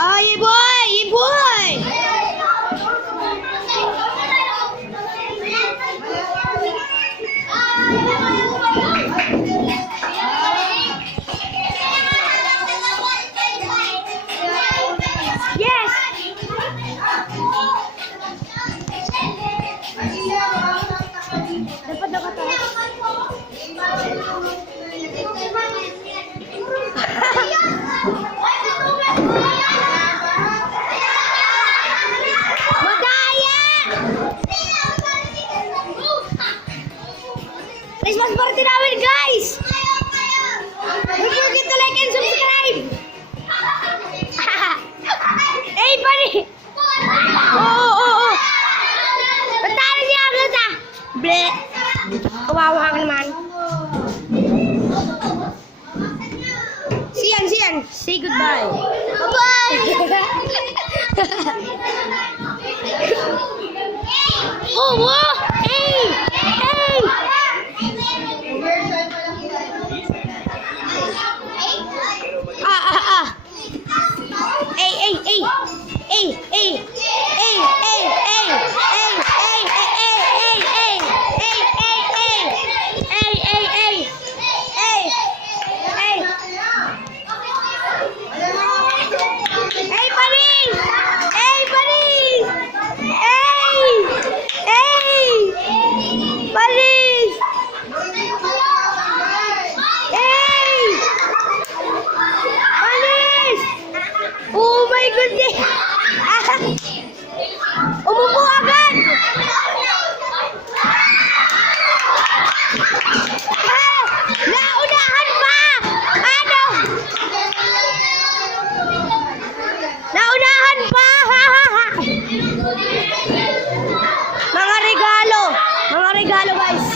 Oh, yeah boy! Yeah boy! Yes! Dapat nakataas. Madaya! Christmas party namin, guys! Don't forget to like and subscribe! Hey, buddy! Oo. Patalo siya, Bluta! Ble! Kawawa ka naman. Siyan! Say goodbye! Bye-bye! Oh! Hey! Oh my goodness! Umupo agad! Naunahan pa! Ano? Naunahan pa! Mga regalo guys!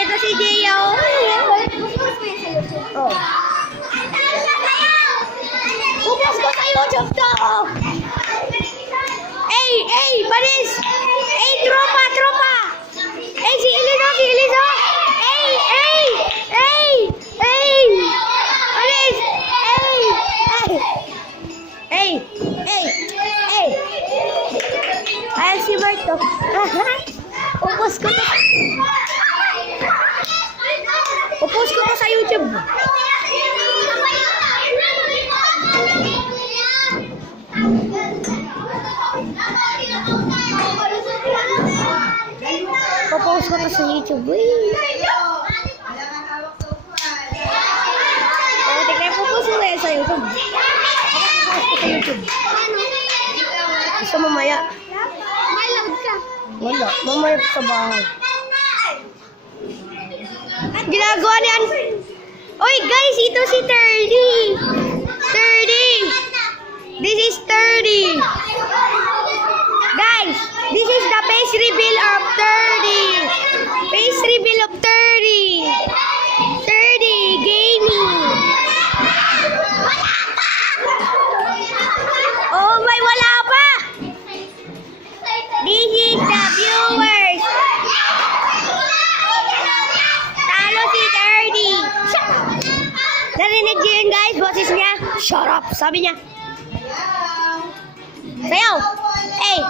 Ito si Gio. Oh. Ubos ko sa YouTube to! Hey, Paris! Hey, tropa! Hey, si Elizo! Paris! Hey! Ayan si Marto. Upos ko to sa YouTube. Papost ko to sa YouTube. Tignan po sa YouTube. Gusto mamaya. Wala. Mamaya sa bahay. At ginagawa niyan. Oy guys, ito si 30. This is 30. Guys, this is the face reveal of 30. Face reveal of 30. 30 gaming. Oh my, wala pa. This is the viewers. Talo si 30. Narinig niyo yun guys, boses niya. Shut up, sabi niya. Sayaw! Hey!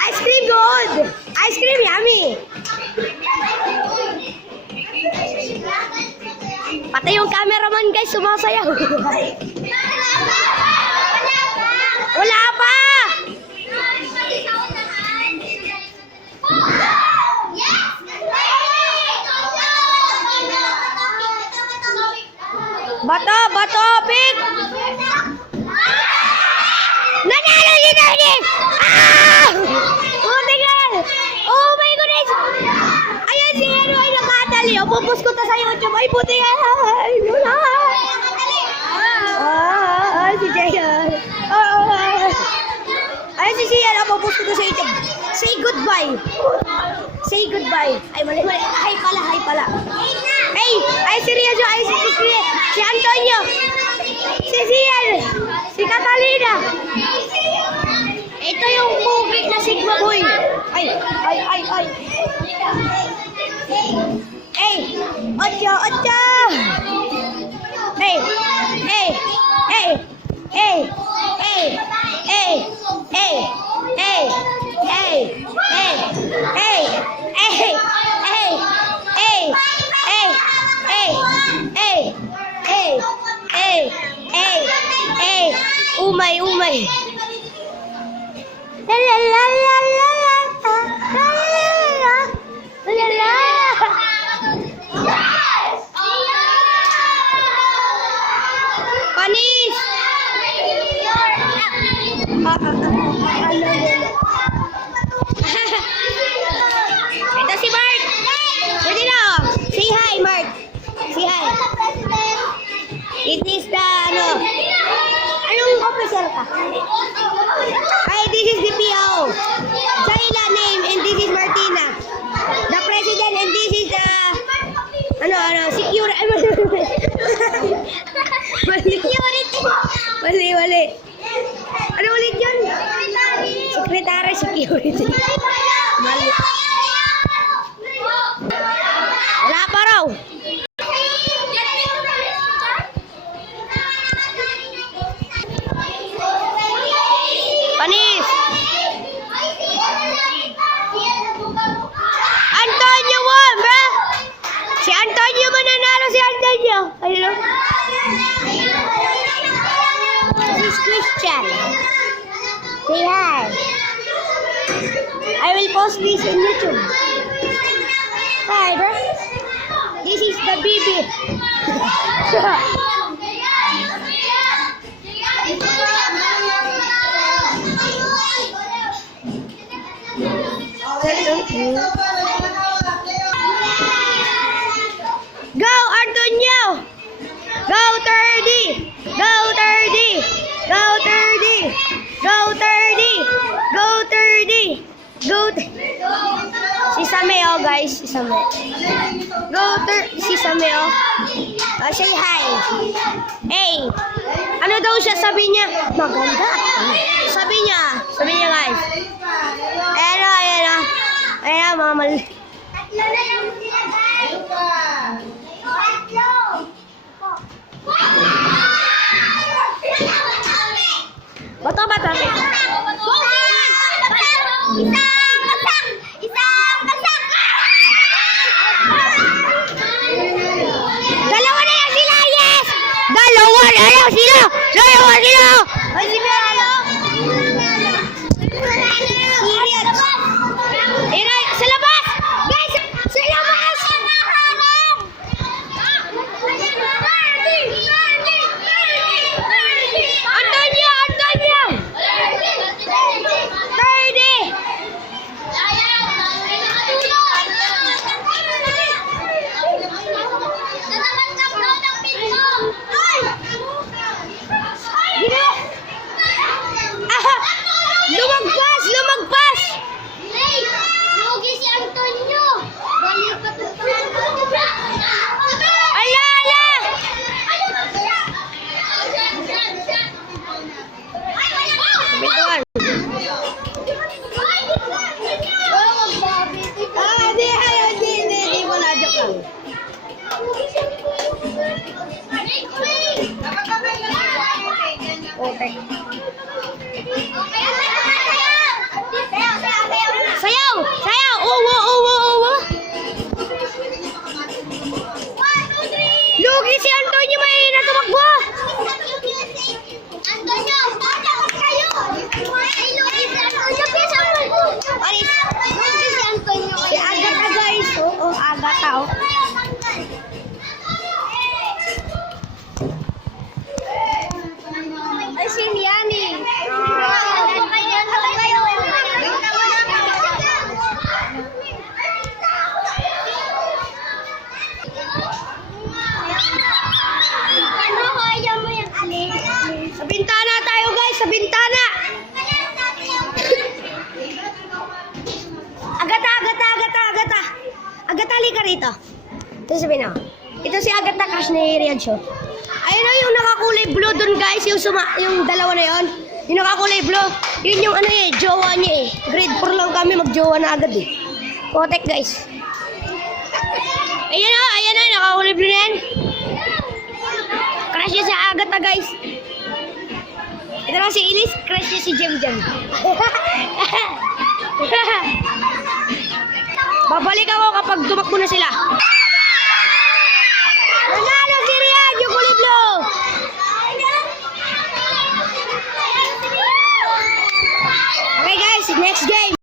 Ice cream good! Ice cream yummy! Pati yung cameraman guys, sumasayaw. Wala pa! Bato, big! Nanalo si Daddy! Oh my God! Oh my goodness! Ayan si Hero ay nakatali. O, pupus ko to sa YouTube. Ay, puti nga! Ay, wala! Si Jayan. Ayan si Sian. O, pupus ko to sa YouTube. Say goodbye! Say goodbye! Ay, mali. Hi pala. Hey! Ay, seryoso! Ay, si Antonio! Si Sian! Si Catalina. Ito yung movie na Sigma Boy. Ay. Ocho. Umay. La la la la la la la. Panis! Ito si Mark. Pwede na oh. Say hi, Mark. Say hi. It is the Anong officer ka? Hi, this is the PO. Shaila name and this is Martina. The president and this is the security. Mali. Ano ulit yun? Secretary security. Mali. Wala pa raw. Panis! Antonio won, bro! Si Antonio mananalo, si Antonio! Ayun. This is Christian. Say hi. I will post this in YouTube. Hi, bro. This is the baby. Go, Antonio! Go 30! Go 30! Go 30! Go 30! Go 30! Go Si Sameo, guys. Si Sameo. Si Sameo. Say hi. Hey! Ano daw siya? Sabi niya, maganda. Sabi niya guys. Ayan, mga mali. Bato. Dalawa na lang sila, yes! Dalawa sila! Ay, si Melo! Sa labas! Guys! Sa labas! Antonio! 30! Lumagpas! Lugi si Antonio! Ala! Bituan. Di mo na joke lang. Okay. Sayaw! Uwo! Lugi si Antonio, may natumakbo! Antonio! Kayo! Ay, lugi si Antonio! Lugi si Antonio! Si Agatha, guys. Oo, Agatha. Ay, si Liani! Sa bintana tayo, guys. Sa bintana. Agatha, halika rito. Ito sabihin ako. Ito si Agatha, crush ni Riansyo. Ayun na yung nakakulay blue dun guys, yung dalawa na yon. Yung nakakulay blue, yun yung ano eh, jowa niya eh. Grade 4 lang kami, magjowa na agad eh. Kotek guys. Ayan na, nakakulay blue na yan. Crush niya sa Agatha guys. Ito lang si Elise, crush niya si Jem Jem.